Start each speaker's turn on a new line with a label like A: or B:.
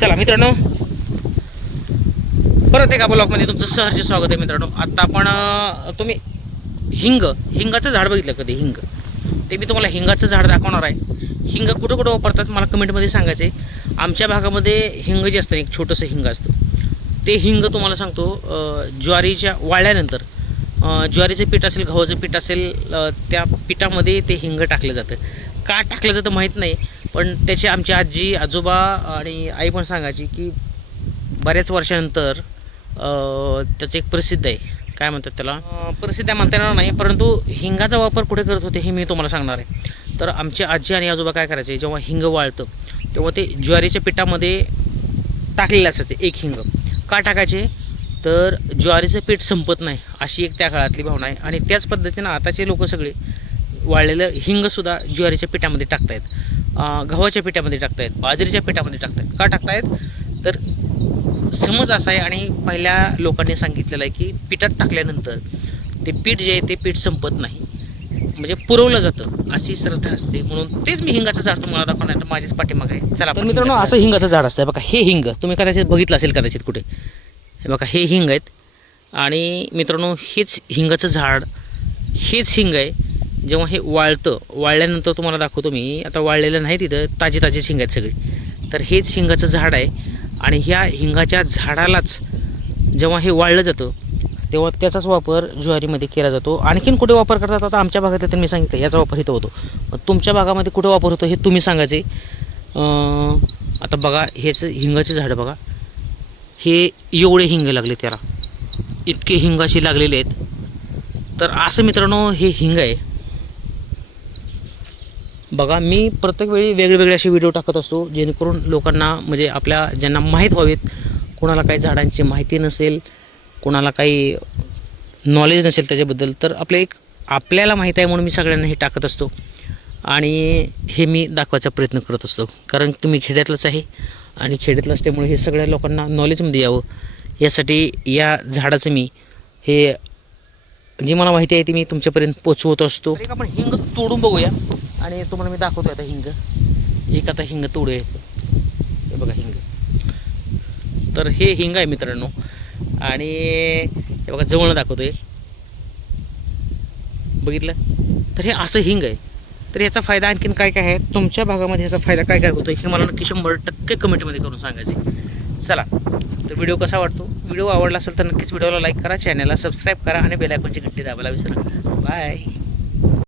A: चला मित्रांनो. परत एका ब्लॉकमध्ये तुमचं सहर्ष स्वागत आहे मित्रांनो. आता आपण तुम्ही हिंग हिंगाचं झाड बघितलं कधी? हिंग. ते मी तुम्हाला हिंगाचं झाड दाखवणार आहे. हिंग कुठं कुठं वापरतात मला कमेंटमध्ये सांगायचं. आहे आमच्या भागामध्ये हिंग जे असतं एक छोटंसं हिंग असतं. ते हिंग तुम्हाला सांगतो ज्वारीच्या वाळल्यानंतर ज्वारीचं पीठ असेल गव्हाचं पीठ असेल त्या पिठामध्ये ते हिंग टाकलं जातं. का टाकलं जातं माहीत नाही पण त्याची आमची आजी आजोबा आणि आई पण सांगायची की बऱ्याच वर्षानंतर त्याचं एक प्रसिद्ध आहे. काय म्हणतात त्याला? प्रसिद्ध आहे म्हणता येणार नाही परंतु हिंगाचा वापर कुठे करत होते हे मी तुम्हाला सांगणार आहे. तर आमची आजी आणि आजोबा काय करायचे जेव्हा हिंग वाळतं तेव्हा ते ज्वारीच्या पिठामध्ये टाकलेलं असायचं एक हिंग. का टाकायचे? तर ज्वारीचं पीठ संपत नाही अशी एक त्या काळातली भावना आहे. आणि त्याच पद्धतीनं आताचे लोक सगळे वाळलेलं हिंगसुद्धा ज्वारीच्या पिठामध्ये टाकतायत. गव्हाच्या पिठामध्ये टाकतायत बाजरीच्या पिठामध्ये टाकतायत. का टाकतायत? तर समज असा आहे आणि पहिल्या लोकांनी सांगितलेलं आहे की पिठात टाकल्यानंतर ते पीठ जे आहे ते पीठ संपत नाही. म्हणजे पुरवलं जातं अशी श्रद्धा असते. म्हणून तेच मी हिंगाचं झाड तुम्हाला दाखवणार तर माझीच पाठीमाग आहे. चला तर मित्रांनो असं हिंगाचं झाड असतं बघा हे हिंग तुम्ही कदाचित बघितलं असेल कदाचित कुठे. हे बघा हे हिंग आहेत. आणि मित्रांनो हेच हिंगाचं झाड हेच हिंग आहे. जेव्हा हे वाळतं वाळल्यानंतर तुम्हाला दाखवतो मी आता वाळलेलं नाही तिथं ताजे ताजी हिंग आहेत सगळी. तर हेच हिंगाचं झाड आहे आणि ह्या हिंगाच्या झाडालाच जेव्हा हे वाळलं जातं तेव्हा त्याचाच वापर ज्वारीमध्ये केला जातो. आणखीन कुठे वापर करतात? आता आमच्या भागात तर मी सांगितलं याचा वापर इथं होतो. मग तुमच्या भागामध्ये कुठे वापर होतो हे तुम्ही सांगायचे. आता बघा हेच हिंगाचे झाडं बघा. हे एवढे हिंग लागले त्याला. इतके हिंगाशी लागलेले आहेत. तर असं मित्रांनो हे हिंग आहे. बघा मी प्रत्येक वेळी वेगवेगळे असे व्हिडिओ टाकत असतो जेणेकरून लोकांना म्हणजे आपल्या ज्यांना माहीत व्हावेत कोणाला काही झाडांची माहिती नसेल कोणाला काही नॉलेज नसेल त्याच्याबद्दल तर आपलं एक आपल्याला माहीत आहे म्हणून मी सगळ्यांना हे टाकत असतो. आणि हे मी दाखवायचा प्रयत्न करत असतो. कारण की मी खेड्यातलंच आहे आणि खेड्यातलं असल्यामुळे हे सगळ्या लोकांना नॉलेजमध्ये यावं. यासाठी या झाडाचं मी हे जी मला माहिती आहे ती मी तुमच्यापर्यंत पोचवत असतो. एक आपण हिंग तोडून बघूया. आणि तुम्हाला मी दाखवतो आता हिंग. एक आता हिंग तोडूया. हे बघा हिंग. तर हे हिंग आहे मित्रांनो. आणि हे बघा जवळ दाखवतो आहे बघितलं? तर हे असं हिंग आहे. तर याचा फायदा आणखीन काय काय आहे? तुमच्या भागामध्ये याचा फायदा काय काय होतो हे मला नक्की शंभर टक्के कमेंटमध्ये करून सांगायचे चला तर व्हिडिओ कसा वाटतो? व्हिडिओ आवडला असेल तर नक्कीच व्हिडिओला लाईक करा चॅनलला सबस्क्राईब करा आणि बेलायकॉनची घंटी दाबायला विसरा बाय